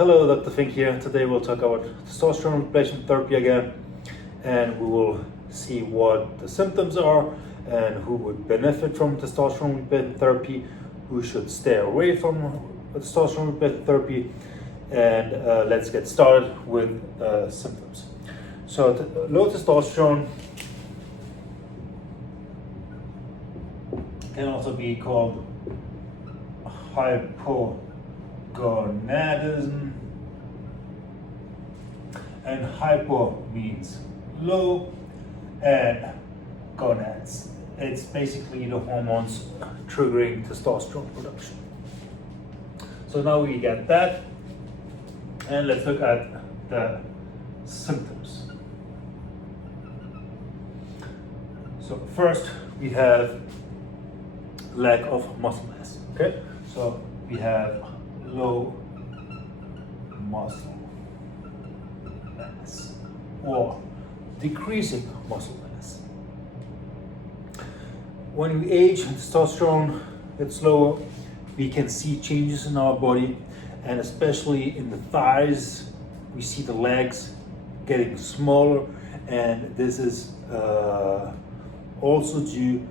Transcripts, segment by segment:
Hello, Dr. Fink here. Today we'll talk about testosterone replacement therapy again, and we will see what the symptoms are and who would benefit from testosterone replacement therapy, who should stay away from testosterone replacement therapy, and let's get started with symptoms. So low testosterone can also be called hypogonadism, and hypo means low and gonads. It's basically the hormones triggering testosterone production. So now we get that, and let's look at the symptoms. So first we have lack of muscle mass. Okay, so we have low muscle mass or decreasing muscle mass. When we age and testosterone gets lower, we can see changes in our body, and especially in the thighs, we see the legs getting smaller, and this is also due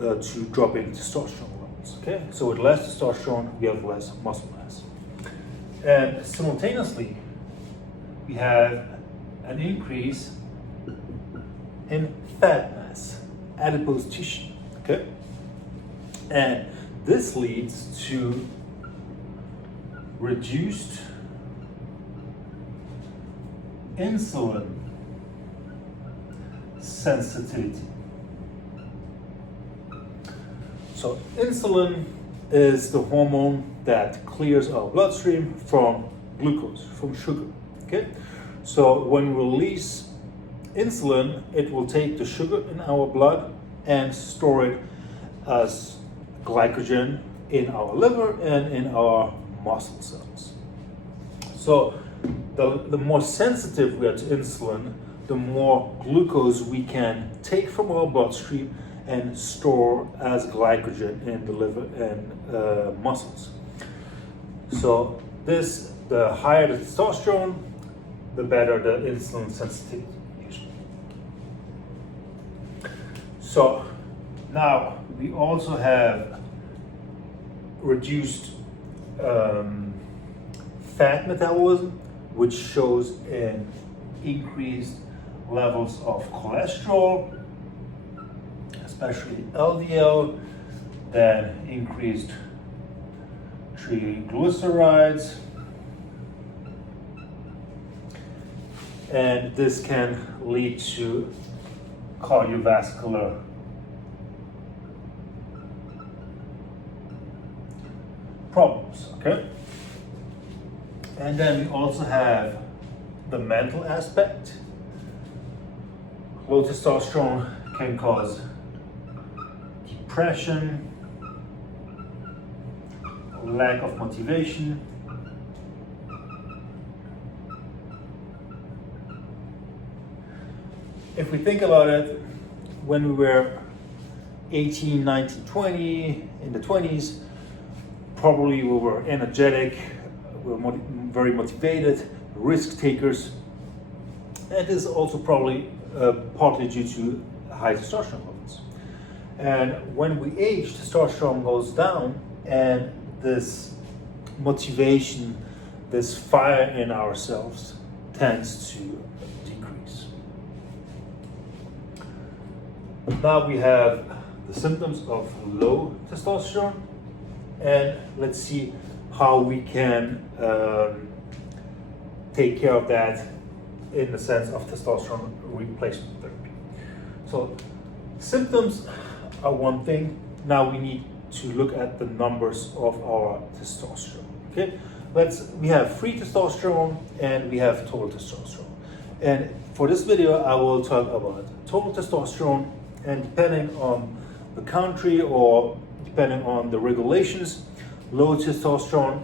to dropping testosterone levels. Okay, so with less testosterone, we have less muscle mass, and simultaneously, we have an increase in fat mass, adipose tissue. Okay, and this leads to reduced insulin sensitivity. So insulin is the hormone that clears our bloodstream from glucose, from sugar. Okay, so when we release insulin, it will take the sugar in our blood and store it as glycogen in our liver and in our muscle cells. So the more sensitive we are to insulin, the more glucose we can take from our bloodstream and store as glycogen in the liver and muscles. So the higher the testosterone, the better the insulin sensitivity usually. So now we also have reduced fat metabolism, which shows in increased levels of cholesterol, especially LDL, then increased triglycerides, and this can lead to cardiovascular problems. Okay, and then we also have the mental aspect. Low testosterone can cause depression, lack of motivation, if we think about it, when we were 18, 19, 20, in the 20s, probably we were energetic, we were very motivated, risk takers, and this is also probably partly due to high testosterone levels. And when we age, testosterone goes down, and this motivation, this fire in ourselves tends to decrease. Now we have the symptoms of low testosterone, and let's see how we can take care of that in the sense of testosterone replacement therapy. So symptoms are one thing. Now we need to look at the numbers of our testosterone. Okay, we have free testosterone and we have total testosterone. And for this video, I will talk about total testosterone, and depending on the country or depending on the regulations, low testosterone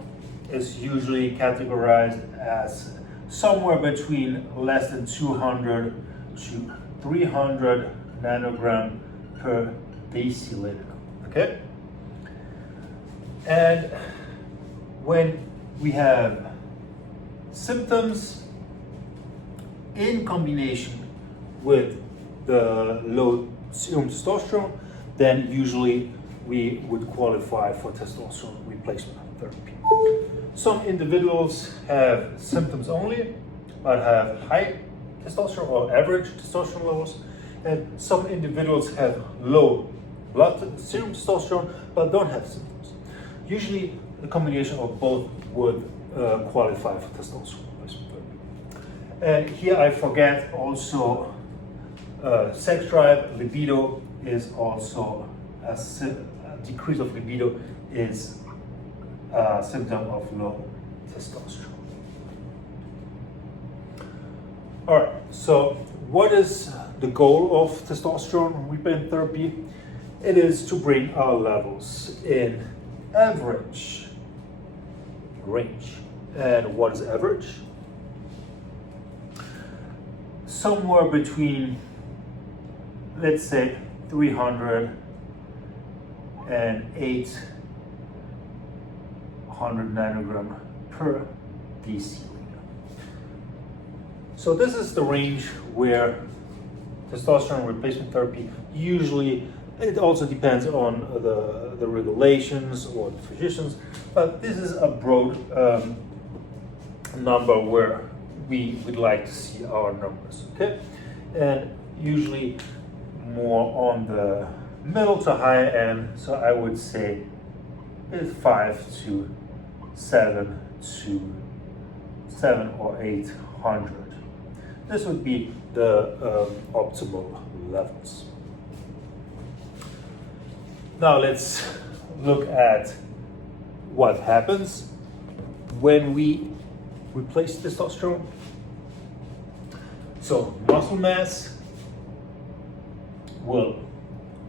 is usually categorized as somewhere between less than 200 to 300 nanogram per deciliter. Okay? And when we have symptoms in combination with the low serum testosterone, then usually we would qualify for testosterone replacement therapy. Some individuals have symptoms only, but have high testosterone or average testosterone levels, and some individuals have low blood serum testosterone but don't have symptoms. Usually the combination of both would qualify for testosterone replacement therapy. And here I forget also sex drive, libido is also a decrease of libido is a symptom of low testosterone. All right, so what is the goal of testosterone replacement therapy? It is to bring our levels in average range. And what is average? Somewhere between, let's say, 300 and 800 nanogram per deciliter. So this is the range where testosterone replacement therapy usually, it also depends on the regulations or the physicians, but this is a broad number where we would like to see our numbers, okay? And usually more on the middle to high end, so I would say 5 to 7 or 800. This would be the optimal levels. Now let's look at what happens when we replace testosterone. So muscle mass will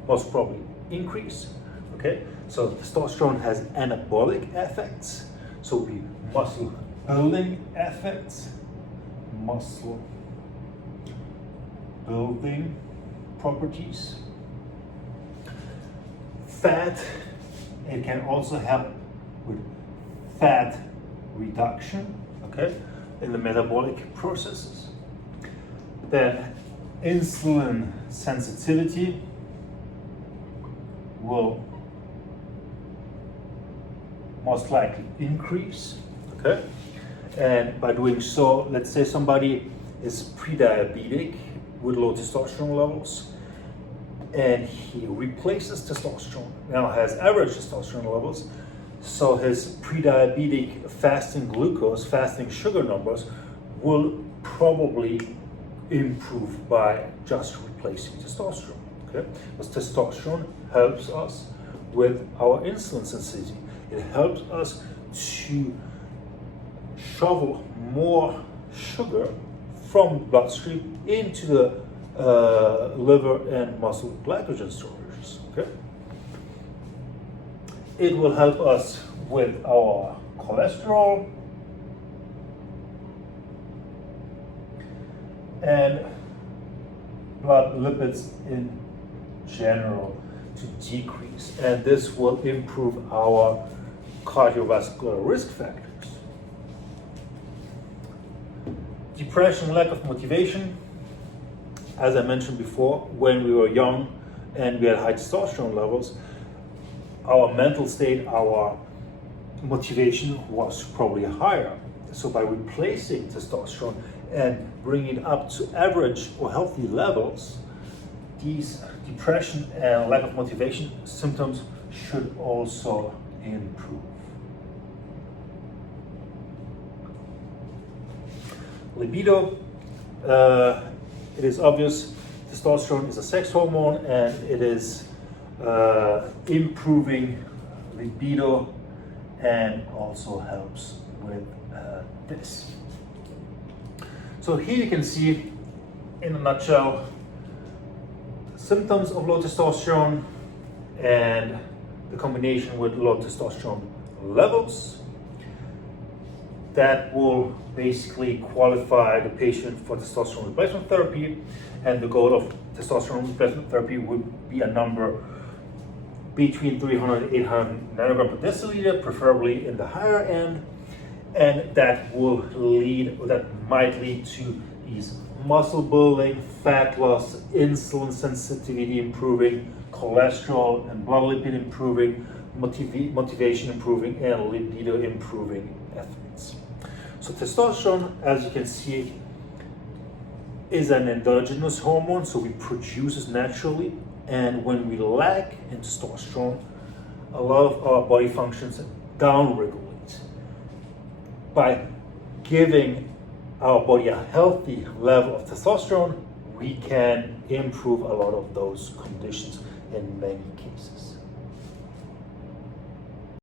most probably increase, okay? So testosterone has anabolic effects, so the muscle building effects, muscle building properties. Fat, it can also help with fat reduction, okay, in the metabolic processes. Then insulin sensitivity will most likely increase, okay? And by doing so, let's say somebody is pre-diabetic with low testosterone levels, and he replaces testosterone, now has average testosterone levels, so his pre-diabetic fasting glucose, fasting sugar numbers will probably improve by just replacing testosterone, okay? Because testosterone helps us with our insulin sensitivity. It helps us to shovel more sugar from the bloodstream into the liver and muscle glycogen storages, okay? It will help us with our cholesterol and blood lipids in general to decrease, and this will improve our cardiovascular risk factors. Depression, lack of motivation. As I mentioned before, when we were young and we had high testosterone levels, our mental state, our motivation was probably higher. So by replacing testosterone and bringing it up to average or healthy levels, these depression and lack of motivation symptoms should also improve. Libido, it is obvious testosterone is a sex hormone, and it is improving libido and also helps with this. So here you can see in a nutshell symptoms of low testosterone and the combination with low testosterone levels that will basically qualify the patient for testosterone replacement therapy, and the goal of testosterone replacement therapy would be a number between 300 and 800 nanogram per deciliter, preferably in the higher end, and that might lead to these muscle building, fat loss, insulin sensitivity improving, cholesterol and blood lipid improving, motivation improving, and libido improving effects. So testosterone, as you can see, is an endogenous hormone, so we produce it naturally, and when we lack in testosterone, a lot of our body functions downregulate. By giving our body a healthy level of testosterone, we can improve a lot of those conditions in many cases.